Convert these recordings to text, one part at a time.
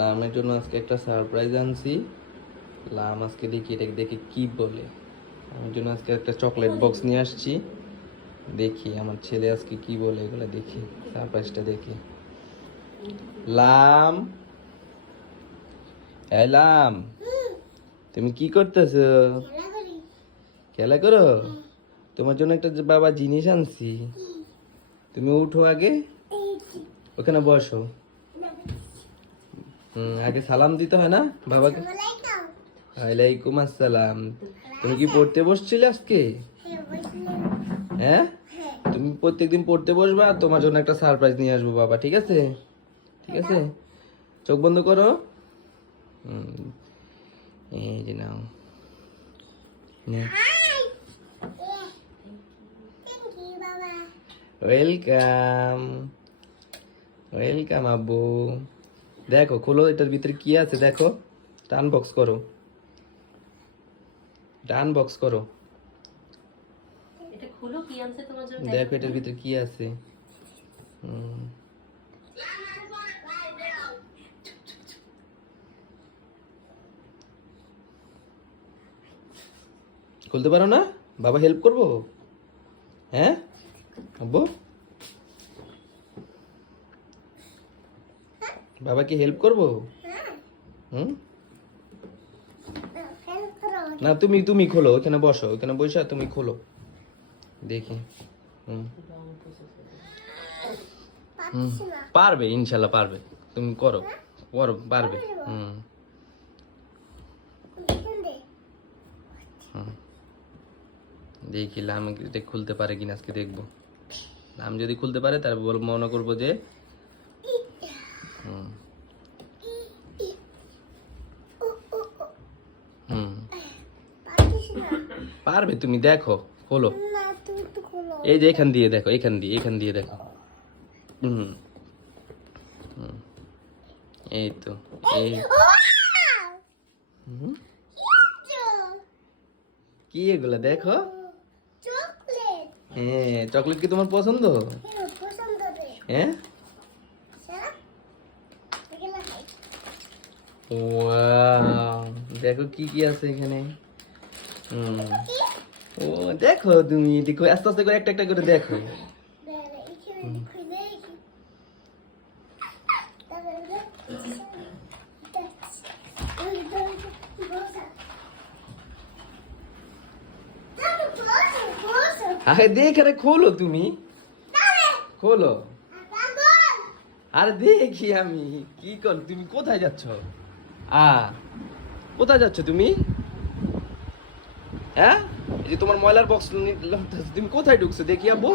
লামের জন্য আজকে একটা সারপ্রাইজ আনছি। লাম আজকে দেখি এটা দেখে কি বলে। আমার জন্য আজকে একটা চকলেট বক্স নিয়ে আসছি। দেখি আমার ছেলে আজকে কি বলে, এগুলো দেখি সারপ্রাইজটা দেখি। লাম, এই লাম, তুমি কি করতেছো? খেলা করো? তোমার জন্য একটা বাবা জিনিস আনছি, তুমি উঠো আগে, ওখানে বসো। আগে সালাম দিতে হয় না বাবাকে? ওয়ালাইকুম আসসালাম। তুমি কি পড়তে বসছিলে আজকে? হ্যাঁ, তুমি প্রত্যেকদিন পড়তে বসবা, আর তোমার জন্য একটা সারপ্রাইজ নিয়ে আসবো বাবা, ঠিক আছে? ঠিক আছে, চোখ বন্ধ করো। এই যে নাও। ওয়েলকাম, ওয়েলকাম আব্বু। দেখো খোলো, এটার ভিতরে কি আছে দেখো। টান বক্স করো, টান বক্স করো। এটা খুলো, কি আছে তোমার জন্য? দেখো এটার ভিতরে কি আছে। খুলতে পারো না? বাবা হেল্প করবো? হ্যাঁ আব্বু, বাবা কি হেল্প করবো? হুম, না তুমি তুমি খোলো, ওখানে বসো, ওখানে বসে তুমি খোলো দেখি। পারবে, ইনশাল্লাহ পারবে, তুমি করো, করো, পারবে। দেখি লাম এটা খুলতে পারে কিনা আজকে দেখবো। লাম যদি খুলতে পারে তারপর মনে করবো যে পারবে। তুমি দেখো, খোলো, এই যে এখান দিয়ে দেখো, এখান দিয়ে দেখো। এই তো, এই কি এগুলা দেখো। হ্যাঁ, চকলেট কি তোমার পছন্দ? হ্যাঁ, ওয়াও, দেখো কি কি আছে এখানে। ও দেখো, তুমি দেখো, আস্তে আস্তে করে একটা একটা করে দেখো। আরে দেখ, আরে খোলো, তুমি খোলো। আরে দেখি আমি কি কর। তুমি কোথায় যাচ্ছ? কোথায় যাচ্ছ তুমি? হ্যাঁ, এই যে তোমার ময়লার বক্স, তুমি কোথায় ঢুকছো দেখি আব্বু।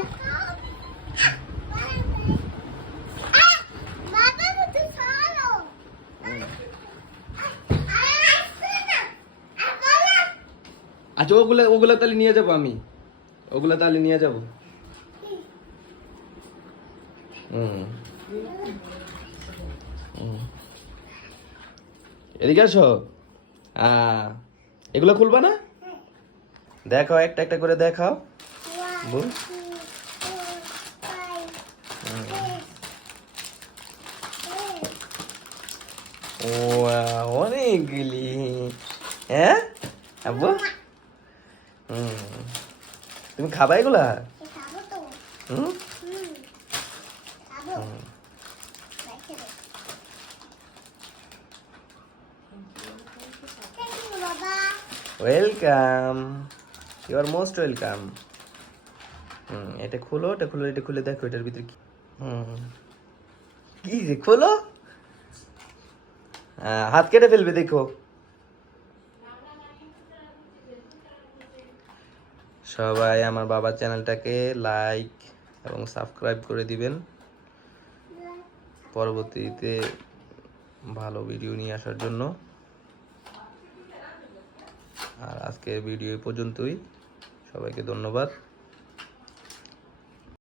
আচ্ছা, ওগুলা ওগুলা তাহলে নিয়ে যাবো আমি, ওগুলা তাহলে নিয়ে যাবো। এদিকে আসো। এগুলো খুলবা না? দেখাও, একটা একটা করে দেখাও। বল। ও অনেকগুলি। হ্যাঁ আব্বু, তুমি খাবা এগুলা? Welcome, you are most welcome. এটা খোলো, এটা খুলে, এটা খুলে দেখো এটার ভিতরে কি। কি রে, খোলো। হাত কেটে ফেলবে দেখো। সবাই আমার বাবার চ্যানেলটাকে লাইক এবং সাবস্ক্রাইব করে দিবেন, পরবর্তীতে ভালো ভিডিও নিয়ে আসার জন্য। আর আজকের ভিডিও এই পর্যন্তই, সবাইকে ধন্যবাদ।